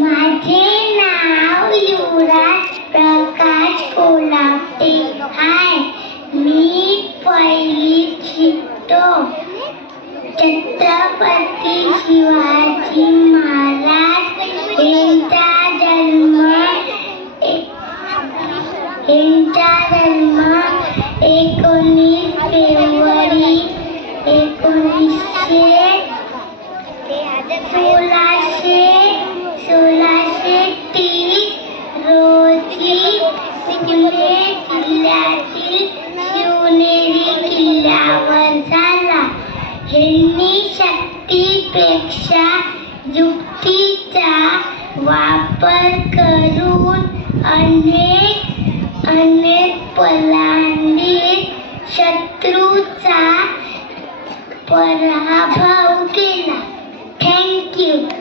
माझे नाव युवराज प्रकाश कोल्हाटे आहे. मी पहिलीत शिकतो. छत्रपती शिवाजी महाराज यांचा जन्म 19 फेब्रुवारी 1630 रोजी पुणे जिल्ह्यातील शिवनेरी किल्ल्यावर झाला. ह्यांनी शक्तीपेक्षा युक्तीचा वापर करून अनेक पलांडी शत्रूचा पराभव केला. Thank you.